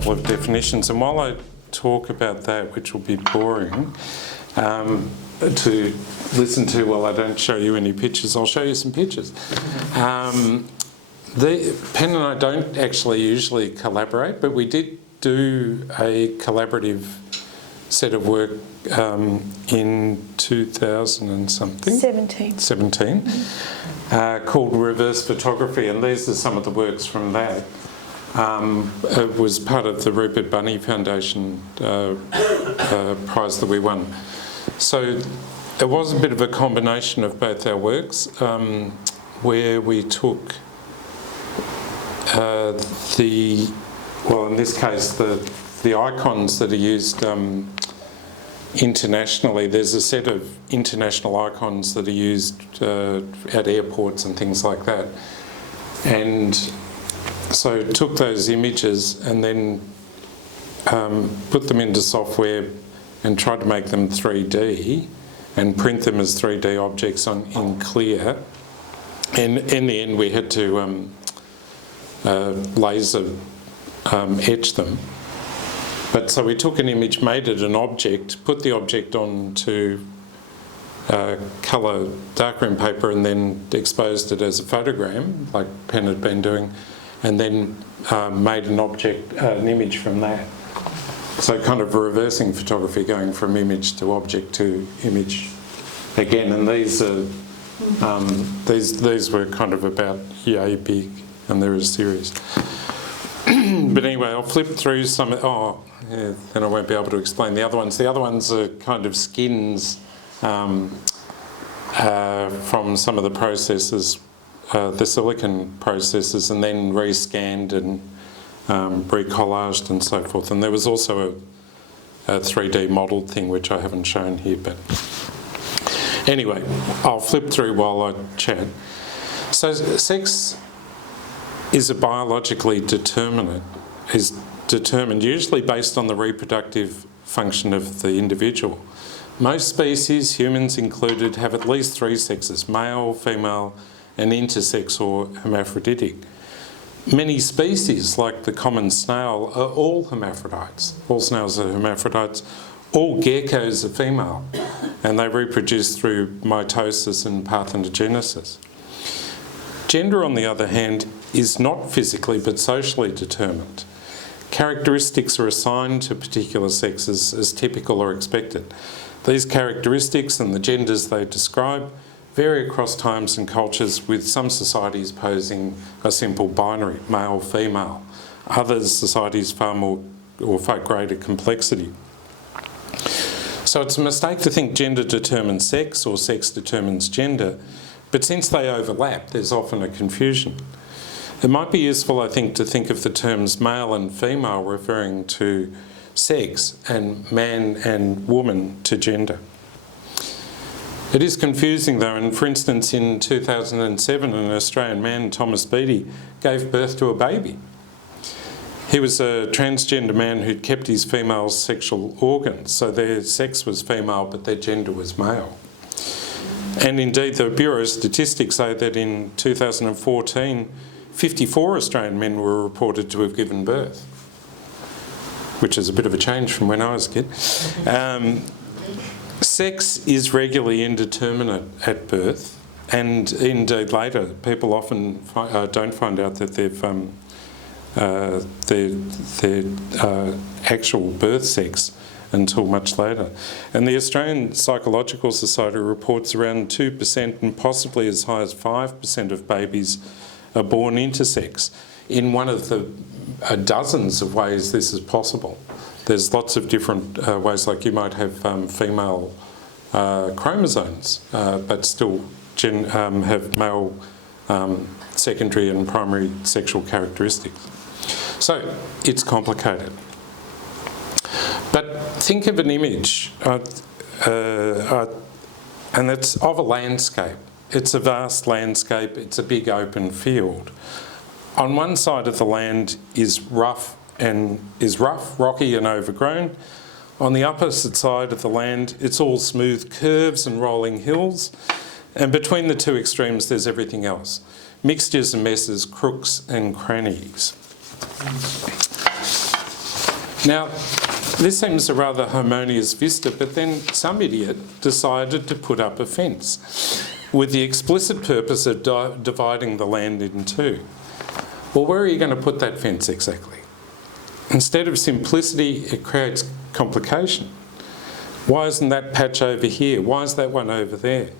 couple of definitions, and while I talk about that, which will be boring to listen to while I don't show you any pictures, I'll show you some pictures. Pen and I don't actually usually collaborate, but we did do a collaborative set of work in 2000 and something. 17. Called Reverse Photography, and these are some of the works from that. It was part of the Rupert Bunny Foundation prize that we won. So it was a bit of a combination of both our works, where we took in this case, the icons that are used internationally. There's a set of international icons that are used at airports and things like that. And so took those images and then put them into software and tried to make them 3D and print them as 3D objects in clear. And in the end, we had to laser etch them. But so we took an image, made it an object, put the object onto colour darkroom paper and then exposed it as a photogram, like Pen had been doing, and then made an image from that. So kind of reversing photography, going from image to object to image again. And these are these were kind of about yay big, and they're a series. But anyway, I'll flip through some. Then I won't be able to explain the other ones. The other ones are kind of skins from some of the processes, the silicon processes, and then rescanned and recollaged and so forth. And there was also a 3D modelled thing, which I haven't shown here. But anyway, I'll flip through while I chat. So sex is a biologically determined usually based on the reproductive function of the individual. Most species, humans included, have at least 3 sexes: male, female, and intersex or hermaphroditic. Many species, like the common snail, are all hermaphrodites. All snails are hermaphrodites. All geckos are female, and they reproduce through mitosis and parthenogenesis. Gender, on the other hand, is not physically but socially determined. Characteristics are assigned to particular sexes as typical or expected. These characteristics and the genders they describe vary across times and cultures, with some societies posing a simple binary, male-female. Others societies far greater complexity. So it's a mistake to think gender determines sex or sex determines gender, but since they overlap, there's often a confusion. It might be useful, I think, to think of the terms male and female referring to sex and man and woman to gender. It is confusing though, and for instance in 2007 an Australian man, Thomas Beattie, gave birth to a baby. He was a transgender man who'd kept his female sexual organs, so their sex was female but their gender was male. And indeed the Bureau of Statistics say that in 2014 54 Australian men were reported to have given birth, which is a bit of a change from when I was a kid. Sex is regularly indeterminate at birth, and indeed later. People often don't find out that their actual birth sex until much later. And the Australian Psychological Society reports around 2% and possibly as high as 5% of babies are born intersex. In one of the dozens of ways this is possible. There's lots of different ways, like you might have female chromosomes, but still have male secondary and primary sexual characteristics. So it's complicated. But think of an image, and it's of a landscape. It's a vast landscape, it's a big open field. On one side of the land is rough, rocky and overgrown. On the opposite side of the land, it's all smooth curves and rolling hills. And between the two extremes, there's everything else. Mixtures and messes, crooks and crannies. Now, this seems a rather harmonious vista, but then some idiot decided to put up a fence with the explicit purpose of dividing the land in two. Well, where are you going to put that fence exactly? Instead of simplicity, it creates complication. Why isn't that patch over here? Why is that one over there?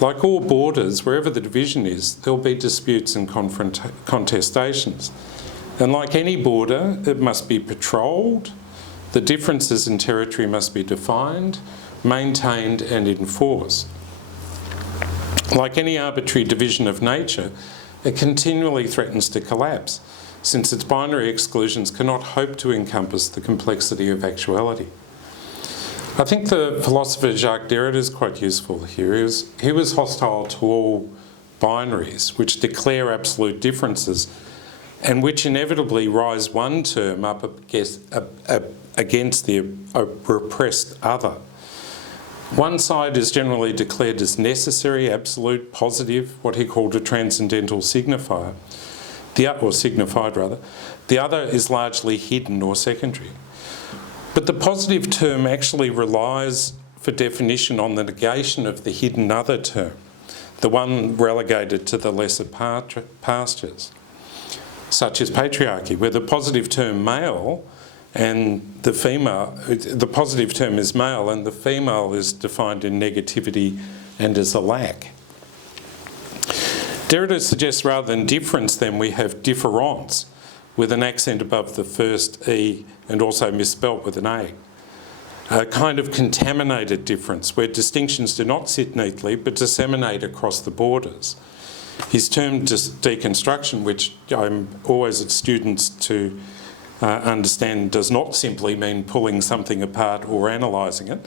Like all borders, wherever the division is, there'll be disputes and contestations. And like any border, it must be patrolled, the differences in territory must be defined, maintained and enforced. Like any arbitrary division of nature, it continually threatens to collapse, since its binary exclusions cannot hope to encompass the complexity of actuality. I think the philosopher Jacques Derrida is quite useful here. He was hostile to all binaries which declare absolute differences and which inevitably rise one term up against the repressed other. One side is generally declared as necessary, absolute, positive, what he called a transcendental signifier, or signified rather. The other is largely hidden or secondary. But the positive term actually relies for definition on the negation of the hidden other term, the one relegated to the lesser pastures, such as patriarchy, where the positive term male and the female, the positive term is male and the female is defined in negativity and as a lack. Derrida suggests rather than difference then we have difference, with an accent above the first E and also misspelt with an A. A kind of contaminated difference where distinctions do not sit neatly but disseminate across the borders. His term deconstruction, which I'm always at students to understand does not simply mean pulling something apart or analysing it,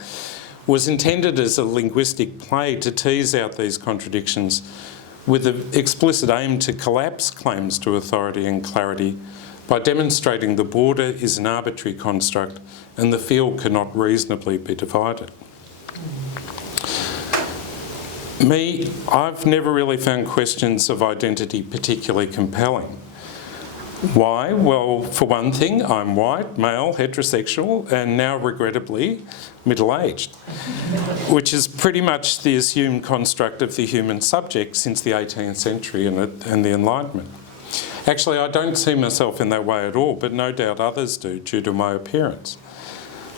was intended as a linguistic play to tease out these contradictions with the explicit aim to collapse claims to authority and clarity by demonstrating the border is an arbitrary construct and the field cannot reasonably be divided. I've never really found questions of identity particularly compelling. Why? Well, for one thing, I'm white, male, heterosexual, and now regrettably middle-aged, which is pretty much the assumed construct of the human subject since the 18th century and the Enlightenment. Actually, I don't see myself in that way at all, but no doubt others do due to my appearance.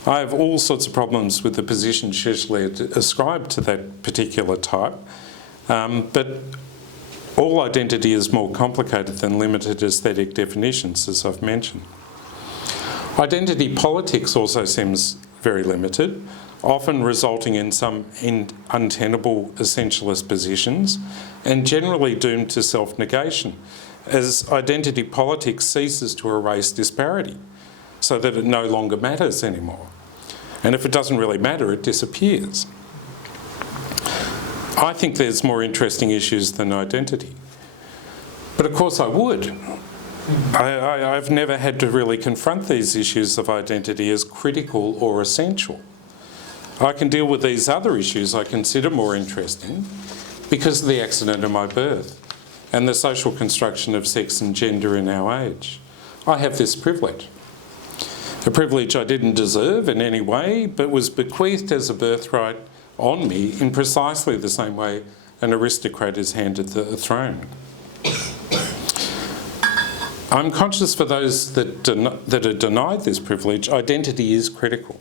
I have all sorts of problems with the position usually ascribed to that particular type, but all identity is more complicated than limited aesthetic definitions, as I've mentioned. Identity politics also seems very limited, often resulting in some untenable essentialist positions and generally doomed to self-negation, as identity politics ceases to erase disparity so that it no longer matters anymore. And if it doesn't really matter, it disappears. I think there's more interesting issues than identity. But of course I would. I've never had to really confront these issues of identity as critical or essential. I can deal with these other issues I consider more interesting because of the accident of my birth and the social construction of sex and gender in our age. I have this privilege. A privilege I didn't deserve in any way, but was bequeathed as a birthright on me in precisely the same way an aristocrat is handed the throne. I'm conscious for those that are denied this privilege, identity is critical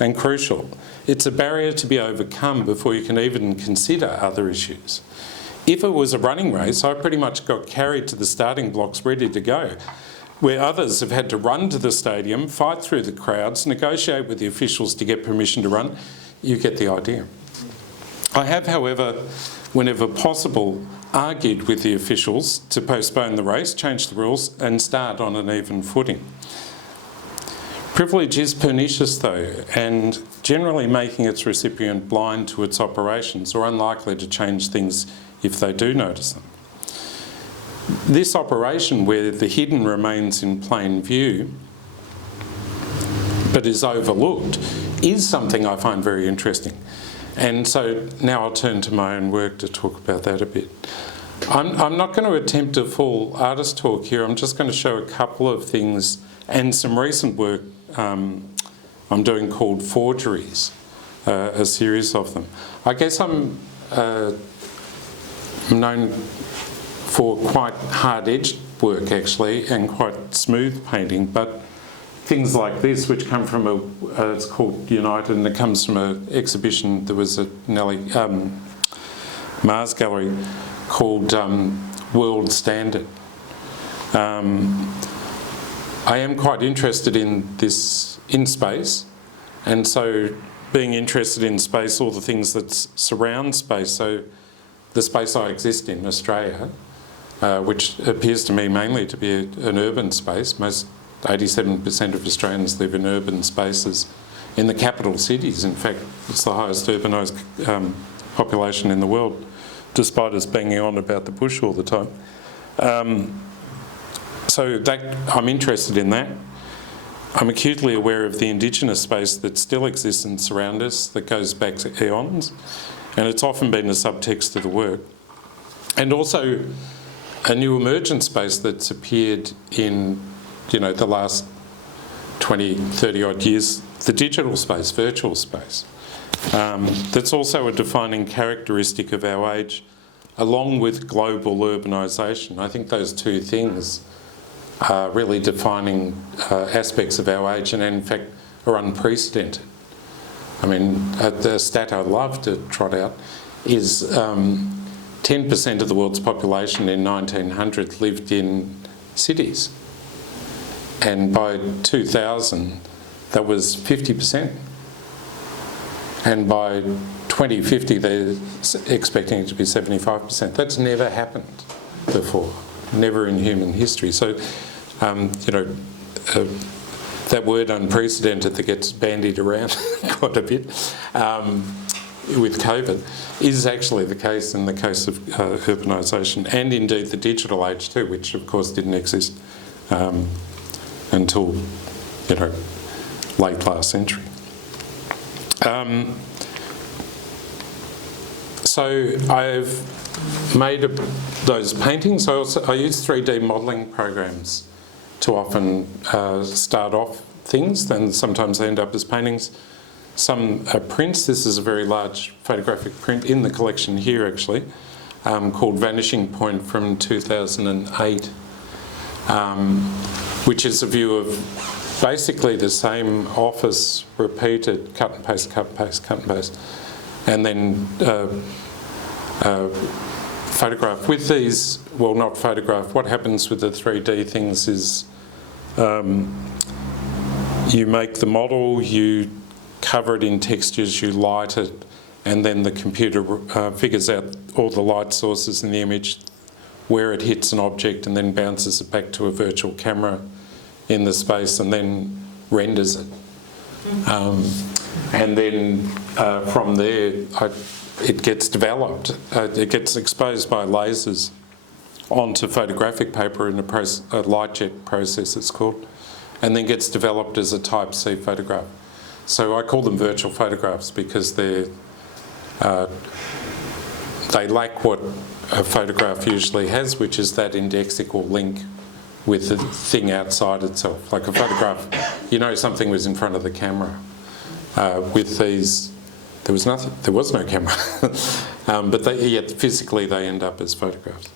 and crucial. It's a barrier to be overcome before you can even consider other issues. If it was a running race, I pretty much got carried to the starting blocks ready to go, where others have had to run to the stadium, fight through the crowds, negotiate with the officials to get permission to run. You get the idea. I have, however, whenever possible, argued with the officials to postpone the race, change the rules and start on an even footing. Privilege is pernicious though, and generally making its recipient blind to its operations or unlikely to change things if they do notice them. This operation where the hidden remains in plain view but is overlooked is something I find very interesting. And so now I'll turn to my own work to talk about that a bit. I'm not going to attempt a full artist talk here. I'm just going to show a couple of things and some recent work I'm doing called Forgeries, a series of them. I guess I'm known for quite hard-edged work actually and quite smooth painting, but things like this, which come from it's called United, and it comes from an exhibition. There was a Mars Gallery called World Standard. I am quite interested in this in space, and so being interested in space, all the things that surround space, so the space I exist in, Australia, which appears to me mainly to be an urban space. Most 87% of Australians live in urban spaces in the capital cities. In fact, it's the highest urbanised population in the world, despite us banging on about the bush all the time. So I'm interested in that. I'm acutely aware of the Indigenous space that still exists and surrounds us, that goes back to eons, and it's often been a subtext to the work. And also a new emergent space that's appeared in, the last 20, 30 odd years, the digital space, virtual space. That's also a defining characteristic of our age, along with global urbanisation. I think those two things are really defining aspects of our age, and in fact are unprecedented. I mean, the stat I love to trot out is 10% of the world's population in 1900 lived in cities, and by 2000 that was 50%, and by 2050 they're expecting it to be 75%. That's never happened before, never in human history. So that word unprecedented that gets bandied around quite a bit with COVID is actually the case in the case of urbanisation, and indeed the digital age too, which of course didn't exist until late last century. So I've made those paintings. I use 3D modelling programs to often start off things, then sometimes they end up as paintings. Some are prints. This is a very large photographic print in the collection here actually, called Vanishing Point from 2008, which is a view of basically the same office repeated, cut and paste, cut and paste, cut and paste, and then photograph. With these, well, not photograph, what happens with the 3D things is you make the model, you cover it in textures, you light it, and then the computer figures out all the light sources in the image, where it hits an object, and then bounces it back to a virtual camera in the space, and then renders it. And then from there, it gets developed. It gets exposed by lasers onto photographic paper in a light jet process, it's called, and then gets developed as a Type C photograph. So I call them virtual photographs because they lack what a photograph usually has, which is that indexical link with the thing outside itself. Like a photograph, something was in front of the camera. With these, there was nothing. There was no camera, but yet physically they end up as photographs.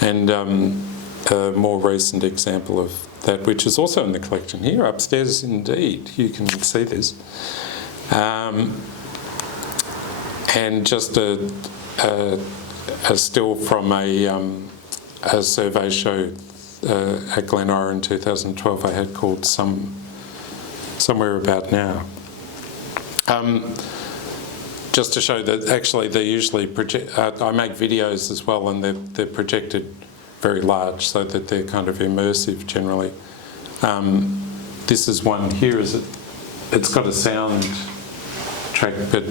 And a more recent example of that, which is also in the collection here upstairs. Indeed, you can see this, and just a still from a survey show at Glen Ira in 2012 I had called Somewhere About Now. Just to show that actually they usually project, I make videos as well, and they're projected very large so that they're kind of immersive generally. This is one here, it's got a sound track, but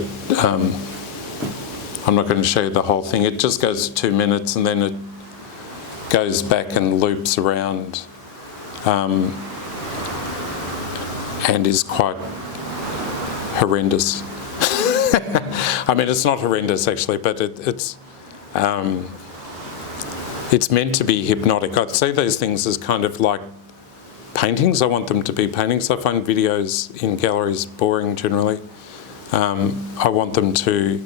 I'm not going to show you the whole thing. It just goes 2 minutes and then it goes back and loops around and is quite horrendous. I mean, it's not horrendous actually, but it's meant to be hypnotic. I'd see these things as kind of like paintings. I want them to be paintings. I find videos in galleries boring generally. I want them to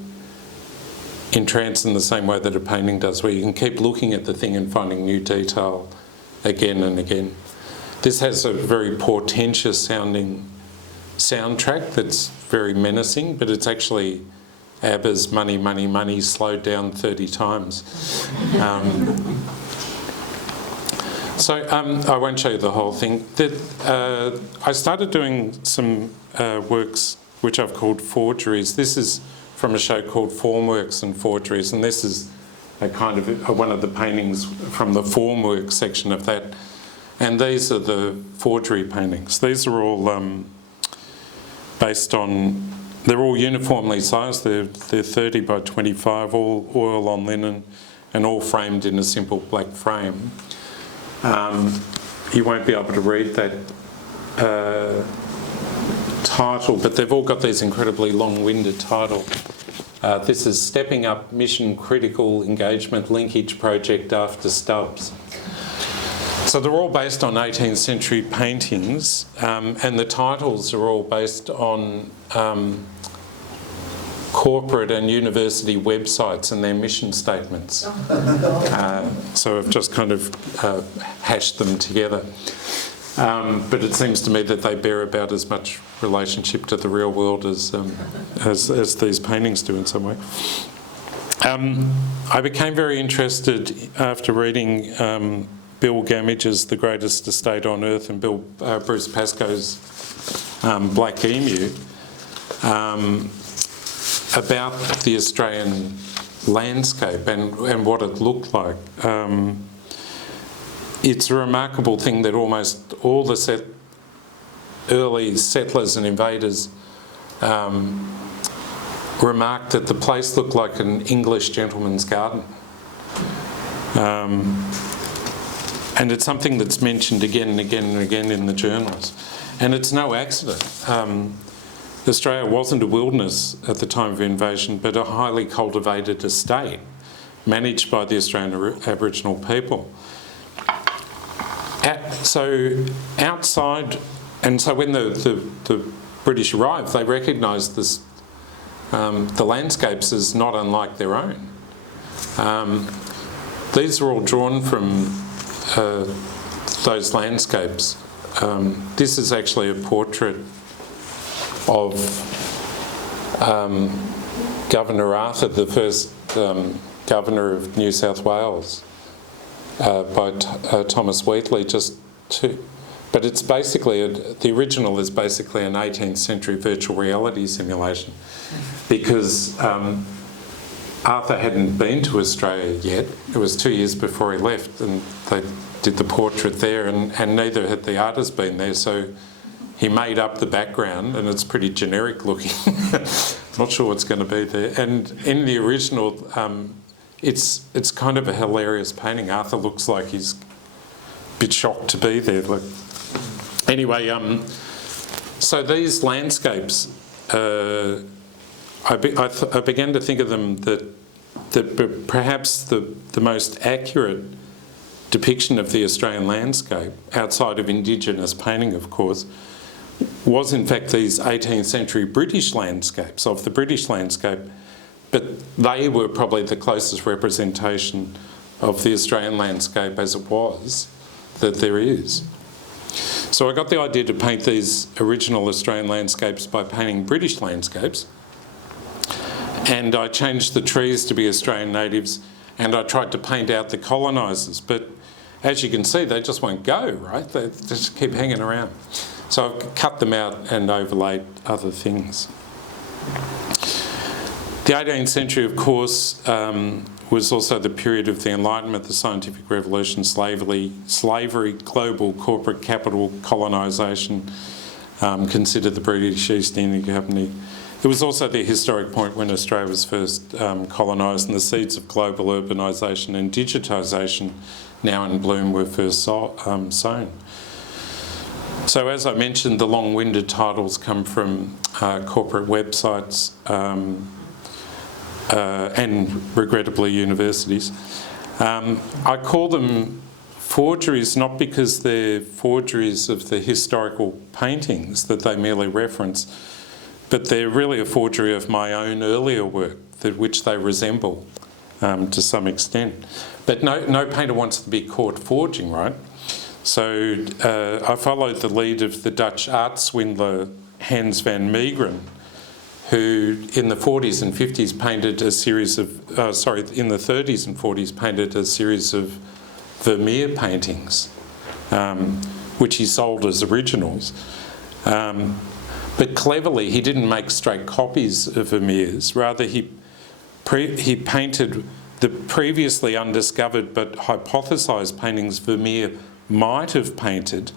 entrance in the same way that a painting does, where you can keep looking at the thing and finding new detail again and again. This has a very portentous sounding soundtrack that's very menacing, but it's actually ABBA's Money, Money, Money slowed down 30 times. So I won't show you the whole thing. I started doing some works which I've called forgeries. This is from a show called Formworks and Forgeries, and this is a kind of one of the paintings from the formwork section of that. And these are the forgery paintings. These are all based on, they're all uniformly sized. They're 30 by 25, all oil on linen, and all framed in a simple black frame. You won't be able to read that title, but they've all got these incredibly long-winded titles. This is Stepping Up Mission Critical Engagement Linkage Project After Stubbs. So they're all based on 18th century paintings, and the titles are all based on corporate and university websites and their mission statements. So I've just kind of hashed them together. But it seems to me that they bear about as much relationship to the real world as these paintings do in some way. I became very interested after reading Bill Gamage's The Greatest Estate on Earth and Bruce Pascoe's Black Emu about the Australian landscape and what it looked like. It's a remarkable thing that almost all the early settlers and invaders remarked that the place looked like an English gentleman's garden. And it's something that's mentioned again and again and again in the journals. And it's no accident. Australia wasn't a wilderness at the time of invasion, but a highly cultivated estate managed by the Australian Aboriginal people. So outside, and so when the British arrived, they recognised this, the landscapes as not unlike their own. These are all drawn from those landscapes. This is actually a portrait of Governor Arthur, the first Governor of New South Wales, by Thomas Wheatley, but it's basically, the original is basically an 18th century virtual reality simulation, because Arthur hadn't been to Australia yet. It was 2 years before he left, and they did the portrait there, and neither had the artist been there, so he made up the background, and it's pretty generic looking. Not sure what's going to be there. And in the original, it's kind of a hilarious painting. Arthur looks like he's a bit shocked to be there. Anyway, so these landscapes, I began to think of them that perhaps the most accurate depiction of the Australian landscape, outside of Indigenous painting, of course, was in fact these 18th century British landscapes, of the British landscape, but they were probably the closest representation of the Australian landscape as it was that there is. So I got the idea to paint these original Australian landscapes by painting British landscapes, and I changed the trees to be Australian natives, and I tried to paint out the colonisers, but as you can see, they just won't go, right? They just keep hanging around. So I've cut them out and overlaid other things. The 18th century, of course, was also the period of the Enlightenment, the Scientific Revolution, slavery, global corporate capital, colonisation, considered the British East India Company. It was also the historic point when Australia was first colonised, and the seeds of global urbanisation and digitisation, now in bloom, were first sown. So as I mentioned, the long-winded titles come from corporate websites and, regrettably, universities. I call them forgeries not because they're forgeries of the historical paintings that they merely reference, but they're really a forgery of my own earlier work, which they resemble to some extent. But no painter wants to be caught forging, right? So I followed the lead of the Dutch art swindler Hans van Meegeren, who in the 40s and 50s painted a series of, in the 30s and 40s painted a series of Vermeer paintings, which he sold as originals. But cleverly, he didn't make straight copies of Vermeers. Rather, he painted the previously undiscovered but hypothesised paintings Vermeer might have painted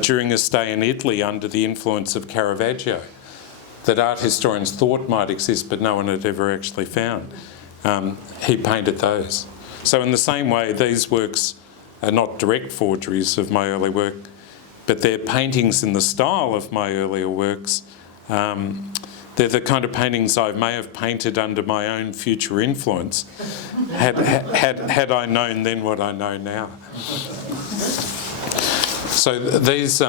during a stay in Italy under the influence of Caravaggio, that art historians thought might exist but no one had ever actually found. He painted those. So in the same way, these works are not direct forgeries of my early work, but they're paintings in the style of my earlier works. They're the kind of paintings I may have painted under my own future influence had I known then what I know now. So these,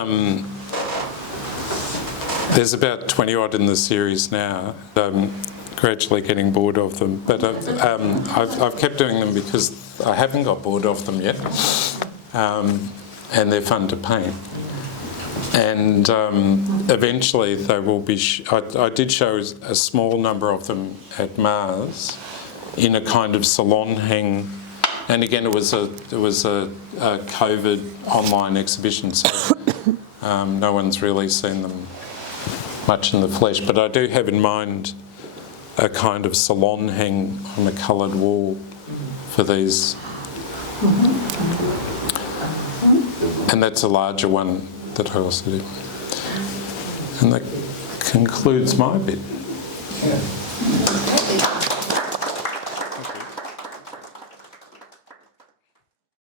there's about 20 odd in the series now. Gradually getting bored of them, but I've kept doing them because I haven't got bored of them yet, and they're fun to paint. And eventually they will be. I did show a small number of them at Mars in a kind of salon hang, and again it was a COVID online exhibition, so no one's really seen them much in the flesh. But I do have in mind a kind of salon hang on a coloured wall for these. And that's a larger one that I also did. And that concludes my bit. Yeah.